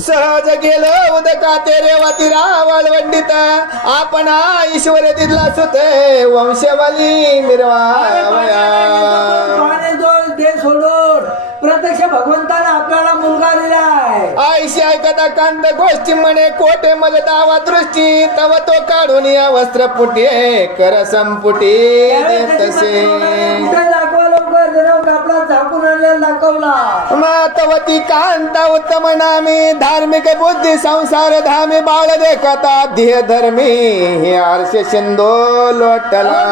सहज गेलं उदका ते रेवाती रावळवंडीत आपण ईश्वर तिथला सुते वंशवाली मिरवावया दे सोडून प्रत्यक्ष भगवंताने आपल्याला मुलगा दिलाय. आईशी ऐकता कांत गोष्टी म्हणे कोटे मग दावा दृष्टी तव तो काढून या वस्त्र पुटी कर संपुटी तसे दाखवा लवकर जरा आपला झाकून आणलेला दाखवला. मातवती कांता उत्तम नामी धार्मिक बुद्धी संसार धामी बाळ देखता ध्येय धर्मी हे आरशे शिंदो लोटला.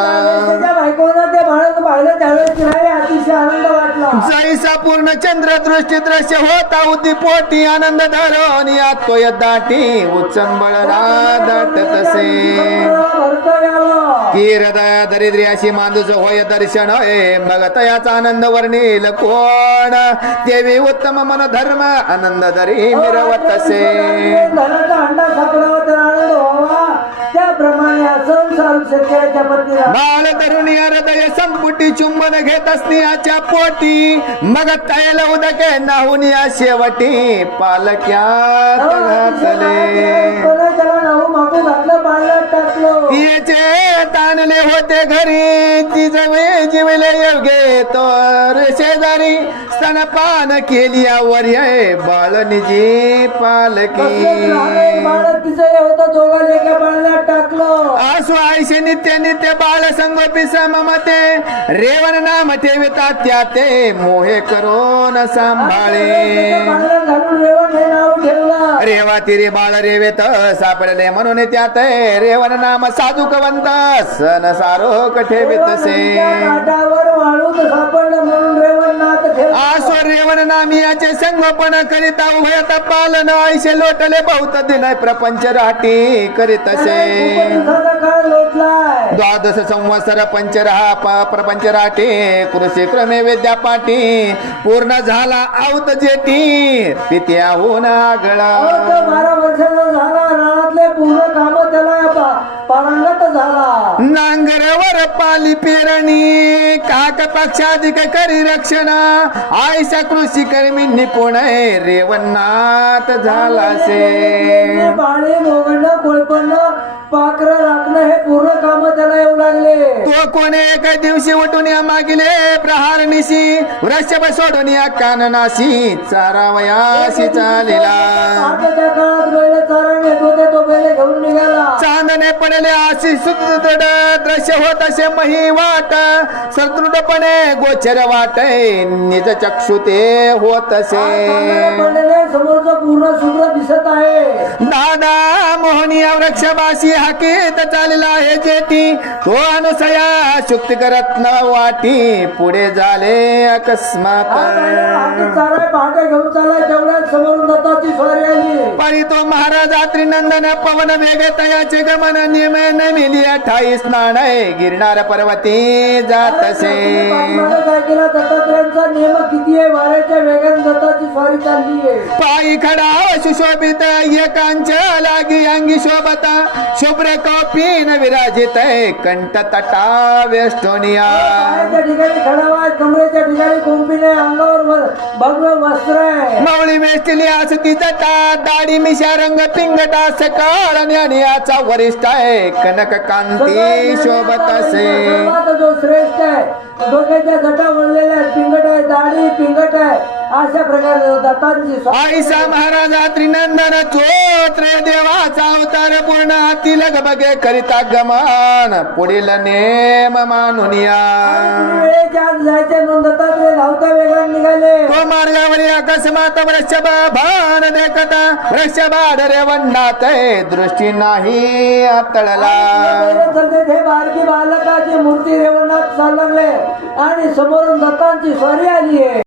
बायकोनं ते बाळक पाहिलं त्यावेळेस तिला अतिशय आनंद वाटला. जैसा पूर्ण चंद्र दृष्टी दृश्य होता उदी पोटी आनंद धरून यातोय दाटी उचंबळला दाट तसे की हृदय दरिद्र्याशी मांदूस होय दर्शन होय मग तयाचा आनंद वर्णील कोण देवी उत्तम मन धर्म आनंद दरी मिरवत तसे. धनाचा अंडा सापडावा तर आनंद व्हावा त्याप्रमाणे संसार शेतकऱ्याच्या पत्नीला बाळ तरुणी हृदय संपुटी चुंबन घेत असण्याच्या पोटी मग तैल उदके नाहून या शेवटी पालक्यात घातले. तिचे ताणले होते घरी ती जवे जीवले योगे तर शेजारी स्तनपान केली वर्य बाळ निजी पालकी. आसू आयशे नित्य नित्य बाळ संगोपी सममते रेवन नाम ठेविता त्या ते मोहे करून सांभाळे. रेवा तिरे बाळ रेवेत सापडले म्हणून त्यात रेवन नाम साजूकवंत सन सारोक ठेवितसे. आसो रेवन नामी याचे संगोपन करिता उभयत पालन आयशे लोटले बहुत दिन प्रपंच राठी करीतसे. द्वादश संवत्सर पंचरहा प्रपंच राठी कृषी क्रमे विद्या पाठी पूर्ण झाला आऊत जेठी पित्याहून आगळा. 12 वर्षाचा झाला रानातले पूर्ण काम त्याला पारंगत झाला. नांगरवर पाली पेरणी काक पक्षाधिक करी रक्षण आयशा कृषी कर्मी निपुण रेवन्नाथ झालासे. पाणी मोगणं कोळपणं पाखर राखणं हे पूर्ण काम त्याला येऊ लागले. तो कोणे एका दिवशी उठून या मागिले प्रहार निशी वृषभ सोडून या काननाशी चारावयाशी चालेला. चांदणे पडले अशी सुदृढ दृश्य होत असे मही वाट सदृढपणे गोचर वाट निज चक्षु ते होत असे. समोरचं पूर्ण शुभ्र दिसत आहे. दादा मोहनी या वृक्षवासी हाकीत चालला आहे जेठी तो अनुसया शुक्ती करत न वाटी पुढे झाले अकस्मात. पहाटे घेऊन चालला तेवढ्यात समोरून दत्ताची स्वारी आली. परी तो महाराज त्रिनंदन पवन वेग तयाचे गमन नियमे न मिली 28 स्नान गिरणार पर्वती जातसे. दत्तात्रयांचा नियम किती आहे? वाऱ्याच्या वेगाने दत्ताची स्वारी चालली आहे. पायी खडा सुशोभित एकांच लागी अंगी शोभता शुभ्र कौपीन विराजित कंठ तटा वेष्टोनिया. पायाच्या ठिकाणी खडावा कमरेच्या ठिकाणी कुंपीने अंगावर भगव वस्त्र आहे. मावळी वेष्टली असती जटा दाढी मिशा रंग पिंगटा सकाळ आणि याचा वरिष्ठ आहे कनक कांती शोभत असे. जो श्रेष्ठ आहे डोक्याच्या जटा वळलेल्या पिंगट आहे दाढी पिंगट आहे अशा प्रकारे दत्तांची आईसा महाराजा त्रिनंदन चोत्रे देवाचा अवतार पूर्ण हाती लग बगे करिता गमन पुढील नेम मानून या. जायचे दत्तात्रय धावता वेगाने निघाले. तो मार्गावरी अकस्मात वृषभ भान देखता वृषभाड रेवन्नाथ दृष्टी नाही आतळला. हे बारकी बालकाची मूर्ती रेवन्नाथ चालले आणि समोरून दत्तांची स्वारी आली आहे.